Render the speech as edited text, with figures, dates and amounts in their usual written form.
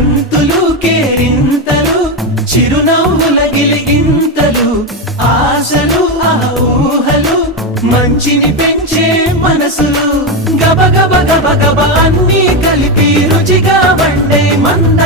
గంతులు కేరింతలు చిరునవ్వుల గిలిగింతలు ఆశలు ఆ ఊహలు మంచిని పెంచే మనసులు గబ గబ గబ గబ అన్నీ కలిపి రుచిగా వండే మంద